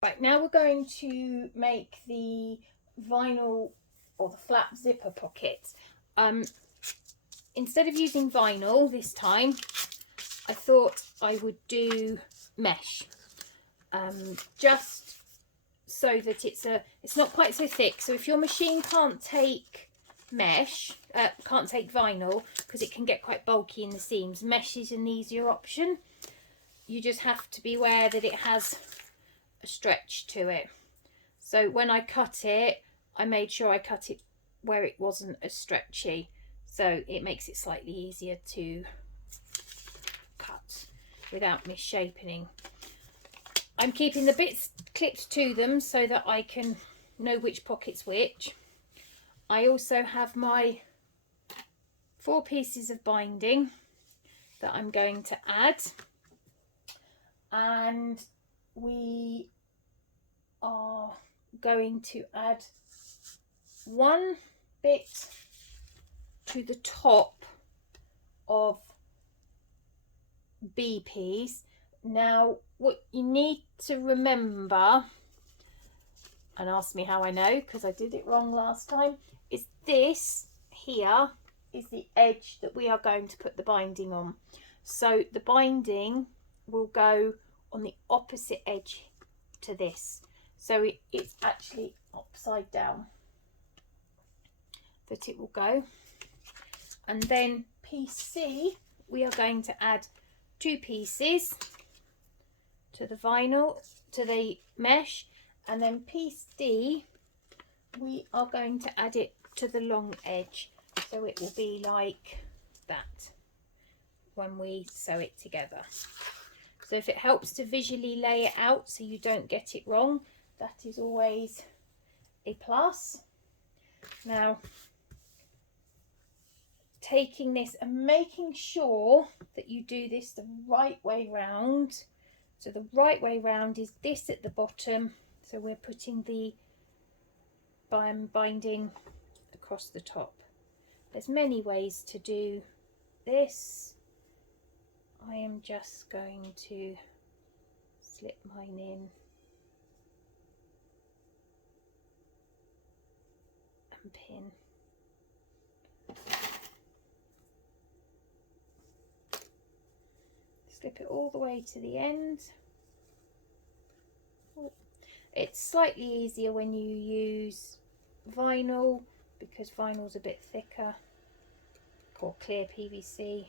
Right, now we're going to make the vinyl or the flap zipper pockets. Instead of using vinyl this time, I thought I would do mesh, just so that it's not quite so thick. So if your machine can't take mesh, can't take vinyl because it can get quite bulky in the seams, mesh is an easier option. You just have to be aware that it has a stretch to it. So when I cut it, I made sure I cut it where it wasn't as stretchy, so it makes it slightly easier to cut without misshapening. I'm keeping the bits clipped to them so that I can know which pocket's which. I also have my 4 pieces of binding that I'm going to add, and we are going to add one bit to the top of B piece. Now what you need to remember, and ask me how I know because I did it wrong last time, is this here is the edge that we are going to put the binding on. So the binding will go on the opposite edge to this, so it's actually upside down that it will go. And then piece C, we are going to add 2 pieces to the vinyl, to the mesh, and then piece D, we are going to add it to the long edge, so it will be like that when we sew it together. So if it helps to visually lay it out so you don't get it wrong, that is always a plus. Now, taking this and making sure that you do this the right way round. So the right way round is this at the bottom, so we're putting the binding across the top. There's many ways to do this. I am just going to slip mine in and pin. Slip it all the way to the end. It's slightly easier when you use vinyl because vinyl's a bit thicker, or clear PVC.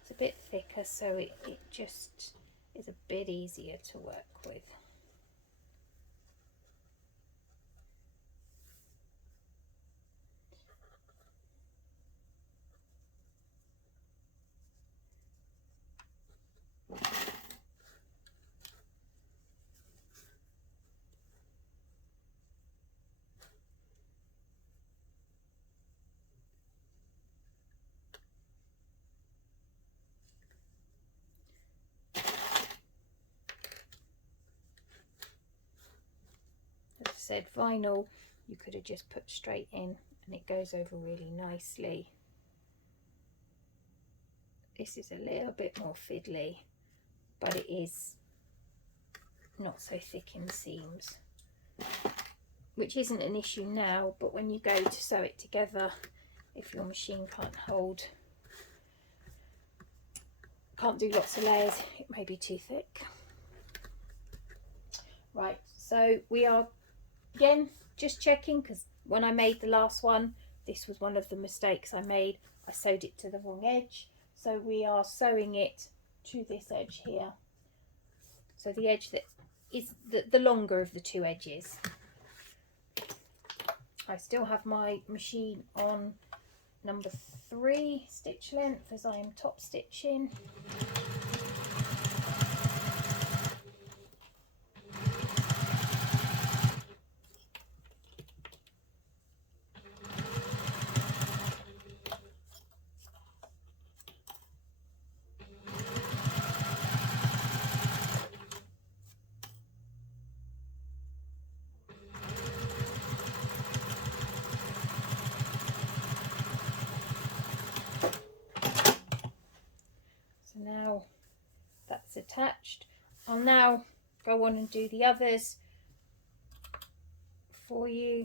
It's a bit thicker, so it just is a bit easier to work with. As I said, vinyl you could have just put straight in and it goes over really nicely. This is a little bit more fiddly, but it is not so thick in the seams, which isn't an issue now, but when you go to sew it together, if your machine can't do lots of layers, it may be too thick. Right, so we are again just checking, because when I made the last one, this was one of the mistakes I made. I sewed it to the wrong edge, so we are sewing it to this edge here, so the edge that is the longer of the 2 edges. I still have my machine on number 3 stitch length as I am top stitching. Now that's attached. I'll now go on and do the others, for you.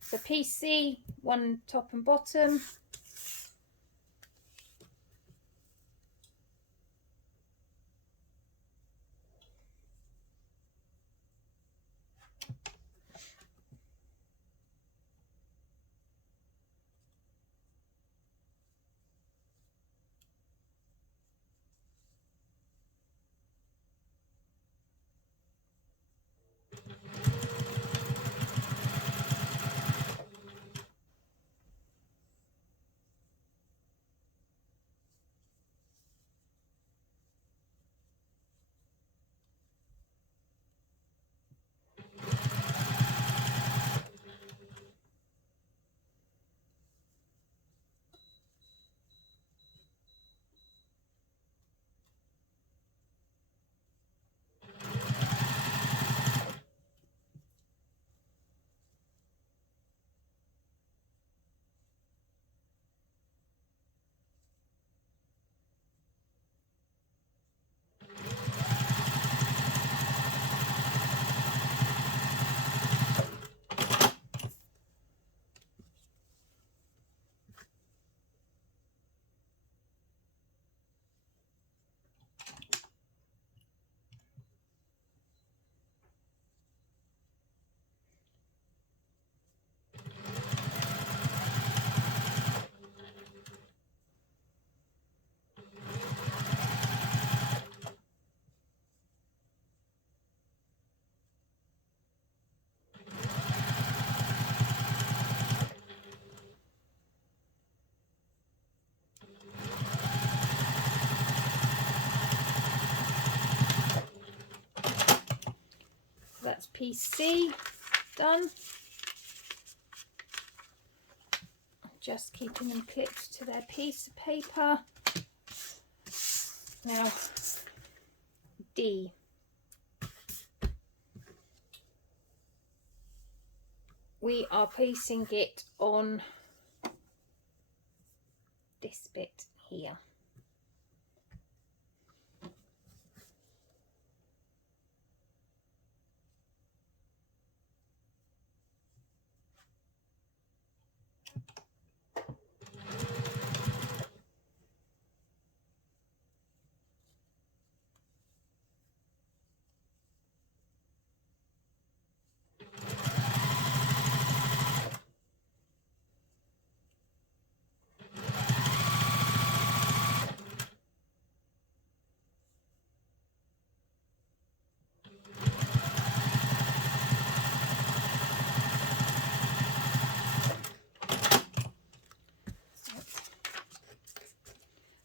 So piece C, one top and bottom. That's piece C done. Just keeping them clipped to their piece of paper. Now D. We are placing it on this bit here.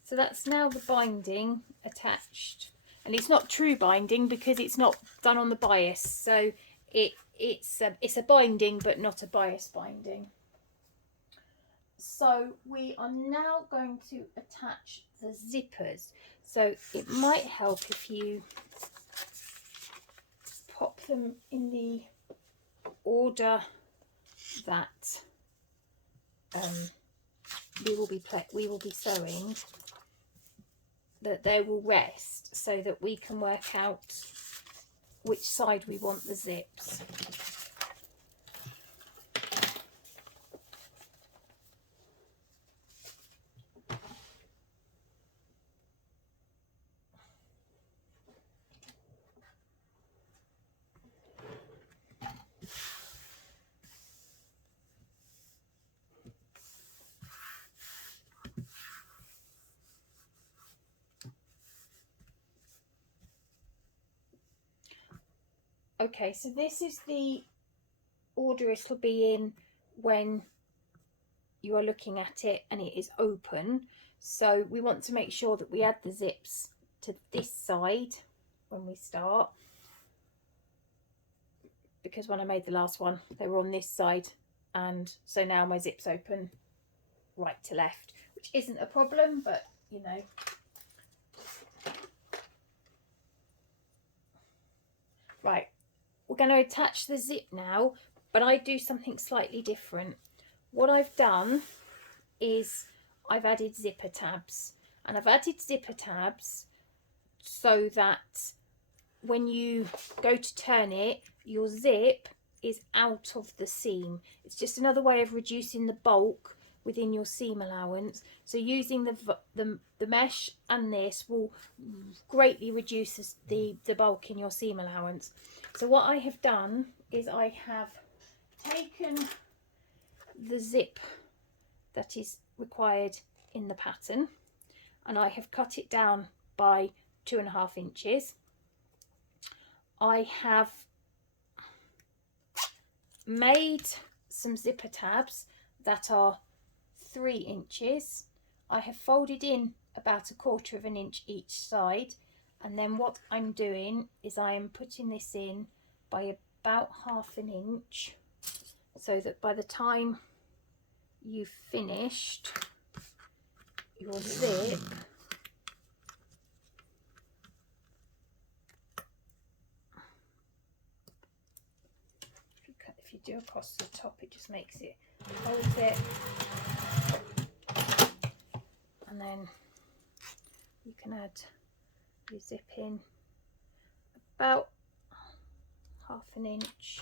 So that's now the binding attached, and it's not true binding because it's not done on the bias, so it's a binding but not a bias binding. So we are now going to attach the zippers. So it might help if you pop them in the order that we will be sewing, that they will rest, so that we can work out which side we want the zips. Okay, so this is the order it'll be in when you are looking at it and it is open. So we want to make sure that we add the zips to this side when we start, because when I made the last one they were on this side, and so now my zips open right to left, which isn't a problem, but you know. Right, we're going to attach the zip now, but I do something slightly different. What I've done is I've added zipper tabs, and I've added zipper tabs so that when you go to turn it, your zip is out of the seam. It's just another way of reducing the bulk within your seam allowance. So using the mesh and this will greatly reduce the bulk in your seam allowance. So what I have done is I have taken the zip that is required in the pattern and I have cut it down by 2.5 inches. I have made some zipper tabs that are 3 inches. I have folded in about 1/4 inch each side, and then what I'm doing is I am putting this in by about 1/2 inch, so that by the time you've finished your zip, if you do across the top, it just makes it, holds it, and then you can add your zip in about 1/2 inch.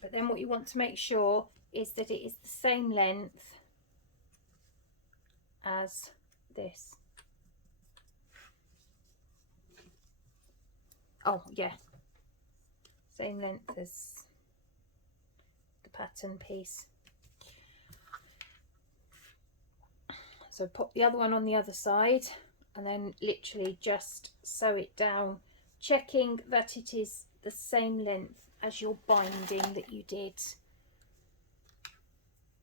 But then what you want to make sure is that it is the same length as this. Oh yeah, same length as the pattern piece. So pop the other one on the other side and then literally just sew it down, checking that it is the same length as your binding that you did.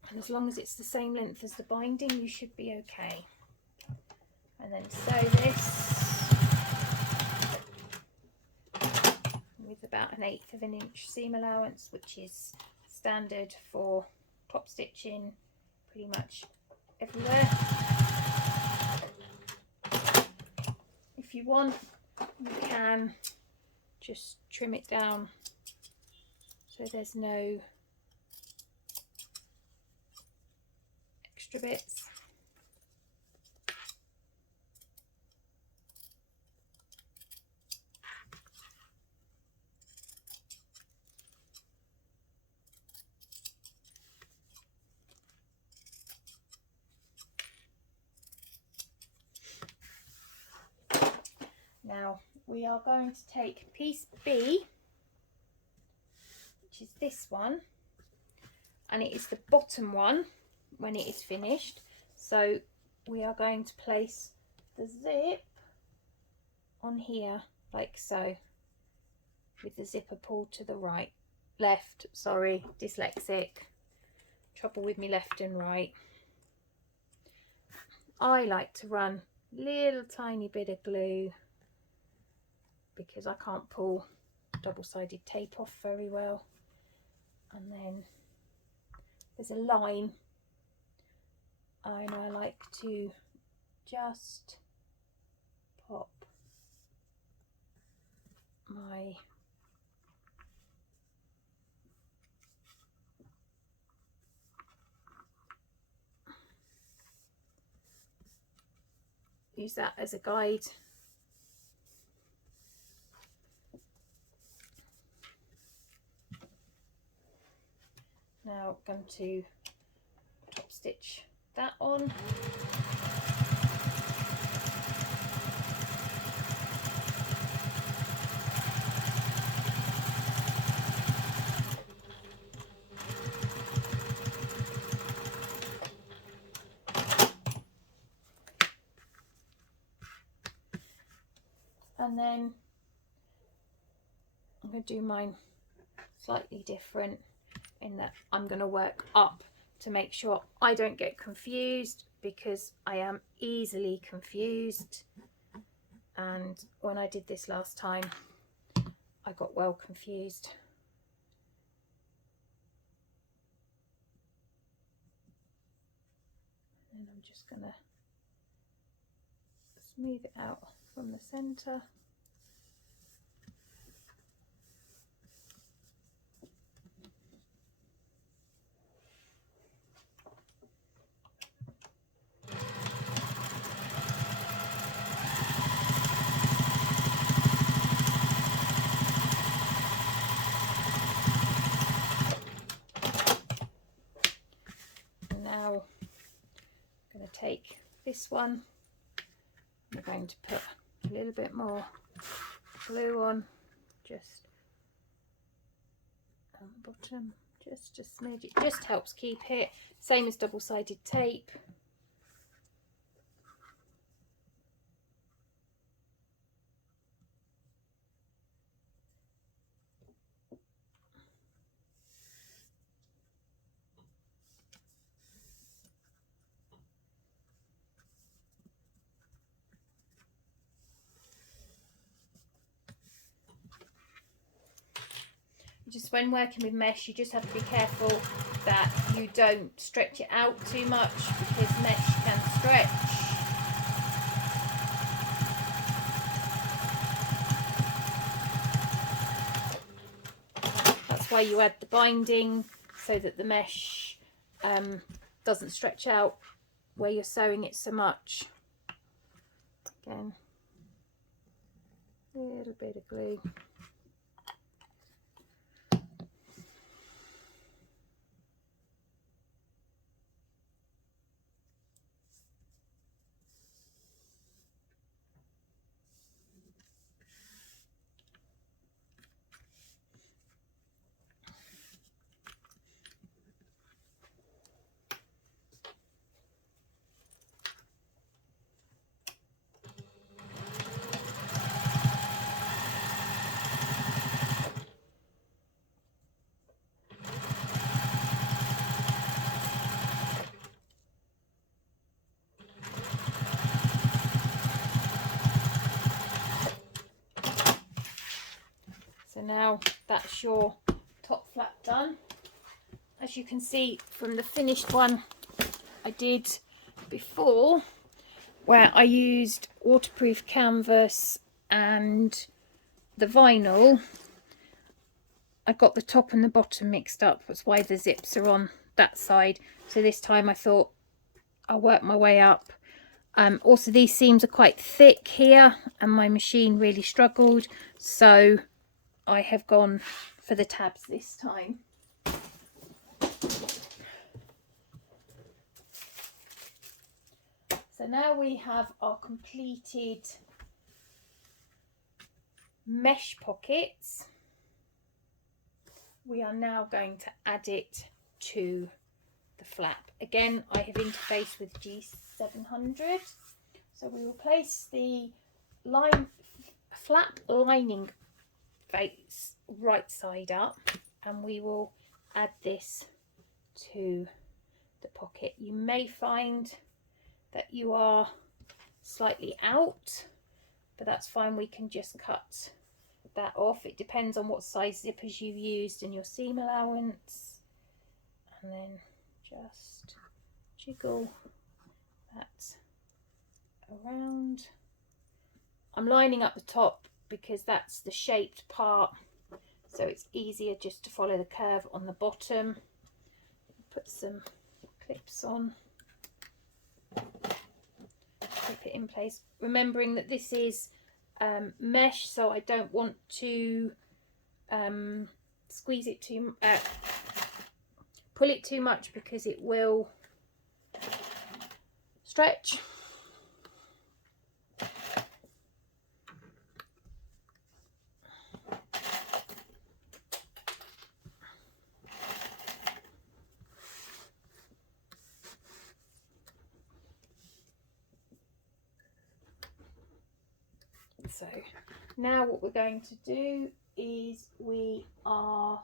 And as long as it's the same length as the binding, you should be okay. And then sew this with about 1/8 inch seam allowance, which is standard for top stitching pretty much everywhere. If you want, you can just trim it down so there's no extra bits. Now we are going to take piece B, which is this one, and it is the bottom one when it is finished. So we are going to place the zip on here like so, with the zipper pulled to the left, sorry, dyslexic, trouble with me left and right. I like to run a little tiny bit of glue because I can't pull double-sided tape off very well. And then there's a line, and I like to just pop my use that as a guide. Now I'm going to top stitch that on. And then I'm going to do mine slightly different, in that I'm going to work up to make sure I don't get confused, because I am easily confused, and when I did this last time I got well confused. And I'm just going to smooth it out from the center. now I'm going to take this one, we're going to put a little bit more glue on, just on the bottom, just a smidge. It just helps keep it, same as double-sided tape. Just when working with mesh, you just have to be careful that you don't stretch it out too much, because mesh can stretch. That's why you add the binding, so that the mesh doesn't stretch out where you're sewing it so much. Again, a little bit of glue. So now that's your top flap done. As you can see from the finished one I did before, where I used waterproof canvas and the vinyl, I got the top and the bottom mixed up. That's why the zips are on that side. So this time I thought I'll work my way up. Also, these seams are quite thick here and my machine really struggled, so I have gone for the tabs this time. So now we have our completed mesh pockets. We are now going to add it to the flap. Again, I have interfaced with G700. So we will place the flap lining face right side up, and we will add this to the pocket. You may find that you are slightly out, but that's fine. We can just cut that off. It depends on what size zippers you've used and your seam allowance, and then just jiggle that around. I'm lining up the top because that's the shaped part, so it's easier just to follow the curve on the bottom. Put some clips on, clip it in place, remembering that this is mesh, so I don't want to squeeze it too pull it too much, because it will stretch. So now what we're going to do is we are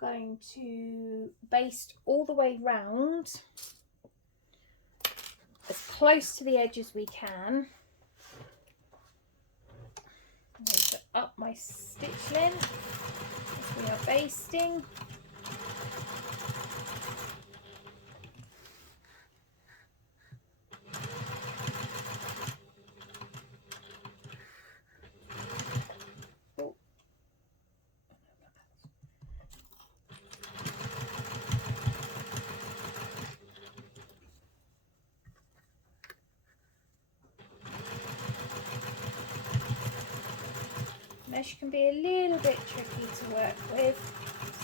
going to baste all the way round as close to the edge as we can. I'm going to up my stitch length as we are basting. Mesh can be a little bit tricky to work with,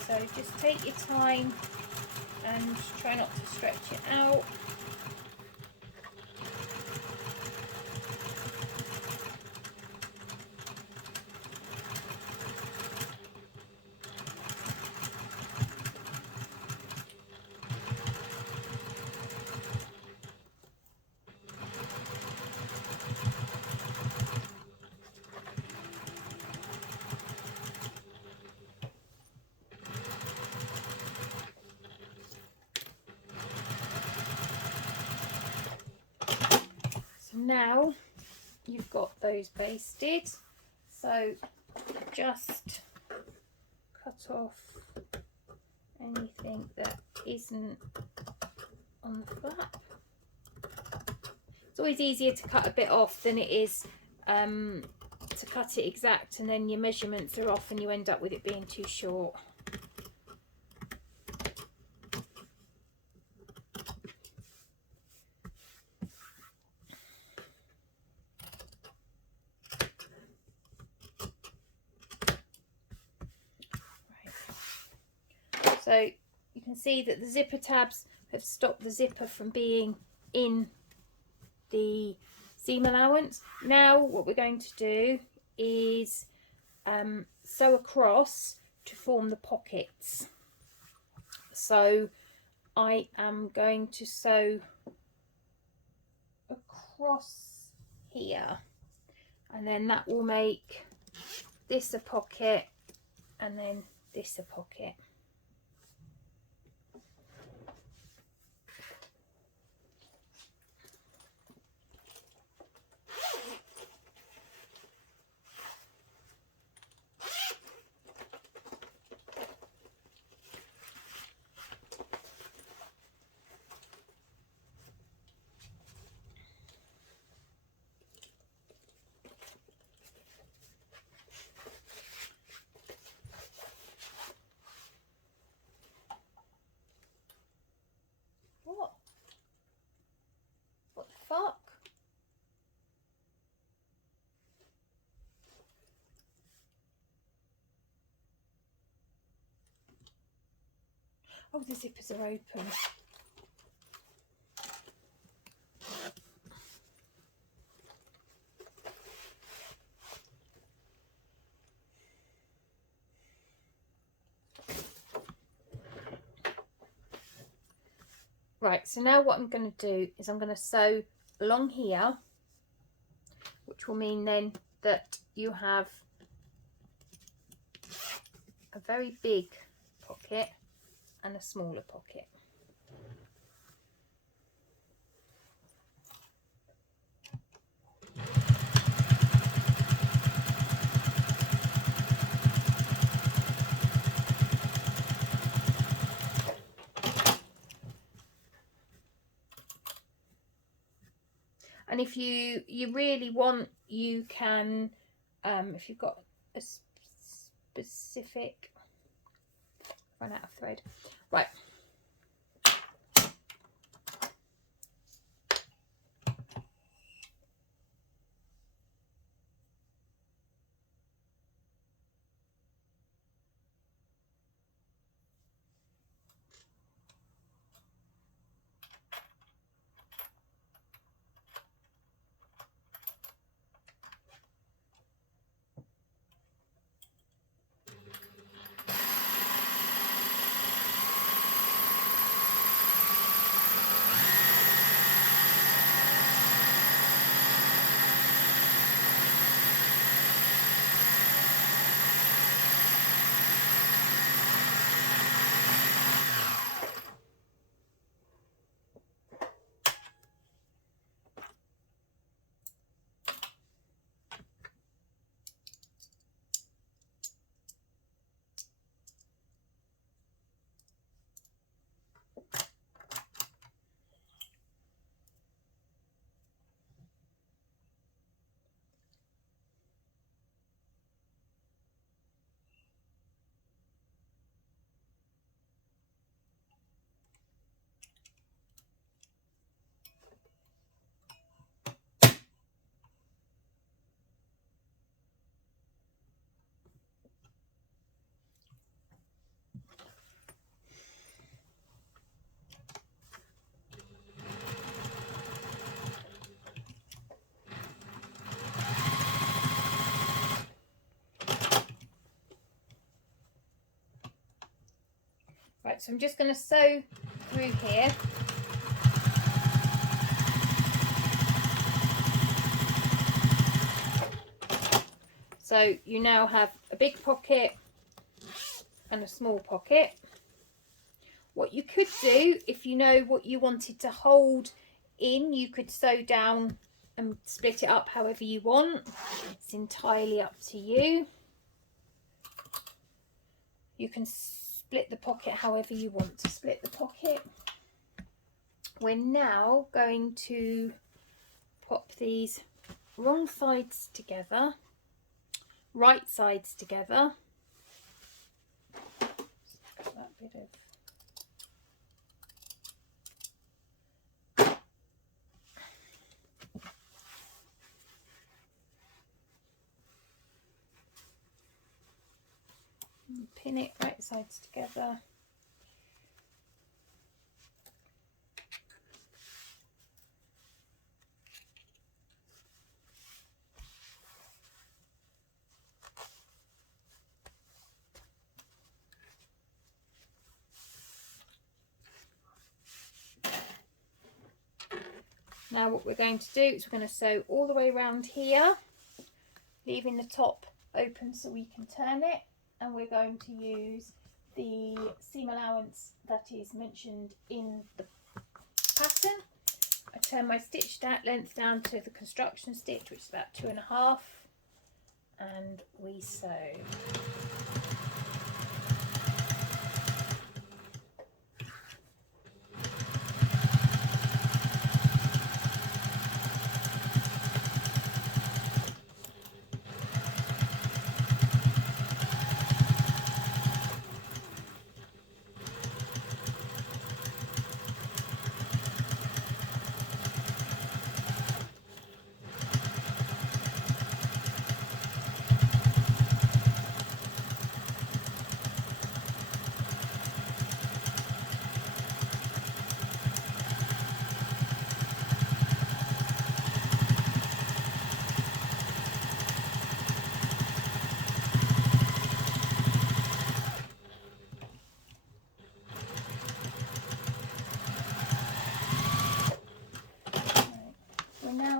so just take your time and try not to stretch it out. Now you've got those basted, so just cut off anything that isn't on the flap. It's always easier to cut a bit off than it is to cut it exact, and then your measurements are off and you end up with it being too short. So you can see that the zipper tabs have stopped the zipper from being in the seam allowance. Now what we're going to do is sew across to form the pockets. So I am going to sew across here, and then that will make this a pocket and then this a pocket. What the fuck? Oh, the zippers are open. Right, so now what I'm going to do is I'm going to sew along here, which will mean then that you have a very big pocket and a smaller pocket. And if you really want, you can, if you've got a specific, run out of thread. Right. Right, so I'm just going to sew through here. So you now have a big pocket and a small pocket. What you could do, if you know what you wanted to hold in, you could sew down and split it up however you want. It's entirely up to you. You can split the pocket however you want to split the pocket. We're now going to pop these wrong sides together, right sides together. Got that bit of pin it right sides together. Now what we're going to do is we're going to sew all the way around here, leaving the top open so we can turn it, and we're going to use the seam allowance that is mentioned in the pattern. I turn my stitch length down to the construction stitch, which is about 2.5, and we sew.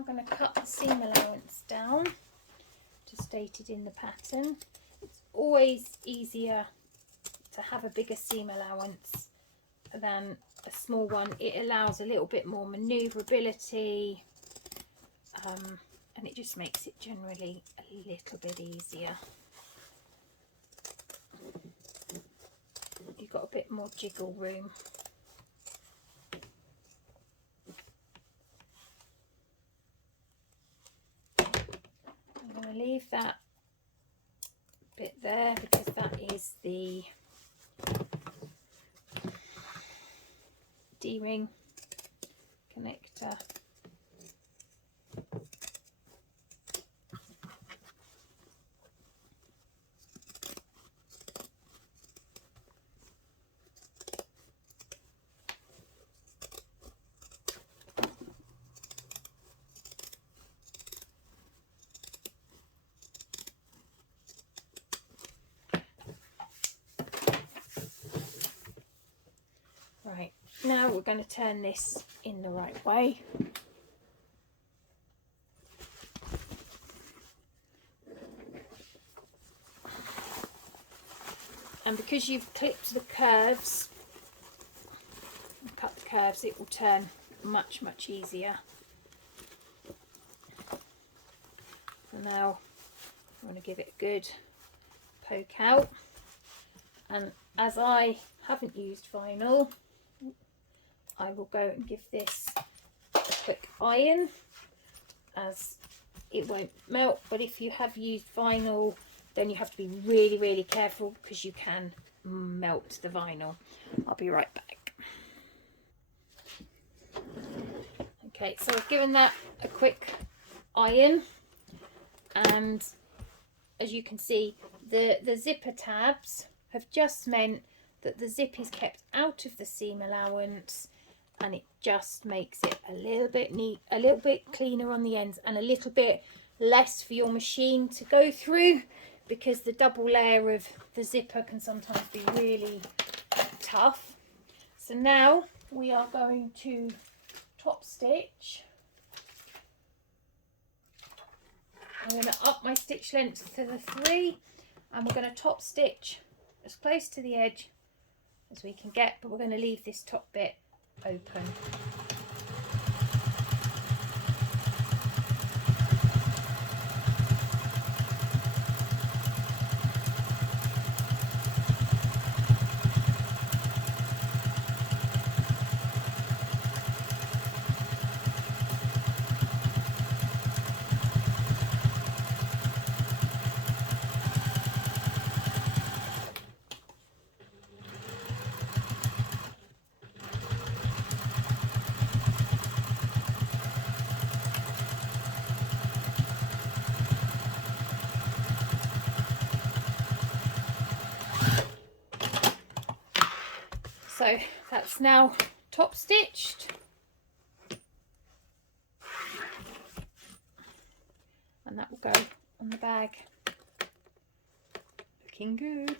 Going to cut the seam allowance down to stated in the pattern. It's always easier to have a bigger seam allowance than a small one. It allows a little bit more maneuverability, and it just makes it generally a little bit easier. You've got a bit more jiggle room. I'm going to leave that bit there because that is the D-ring connector. Right, now we're going to turn this in the right way. And because you've clipped the curves, cut the curves, it will turn much easier. So now I want to give it a good poke out, and as I haven't used vinyl, I will go and give this a quick iron, as it won't melt. But if you have used vinyl, then you have to be really careful because you can melt the vinyl. I'll be right back. Okay, so I've given that a quick iron, and as you can see, the zipper tabs have just meant that the zip is kept out of the seam allowance, and it just makes it a little bit neat, a little bit cleaner on the ends, and a little bit less for your machine to go through, because the double layer of the zipper can sometimes be really tough. So now we are going to top stitch. I'm going to up my stitch length to the 3, and we're going to top stitch as close to the edge as we can get, but we're going to leave this top bit open. So that's now top stitched, and that will go on the bag, looking good.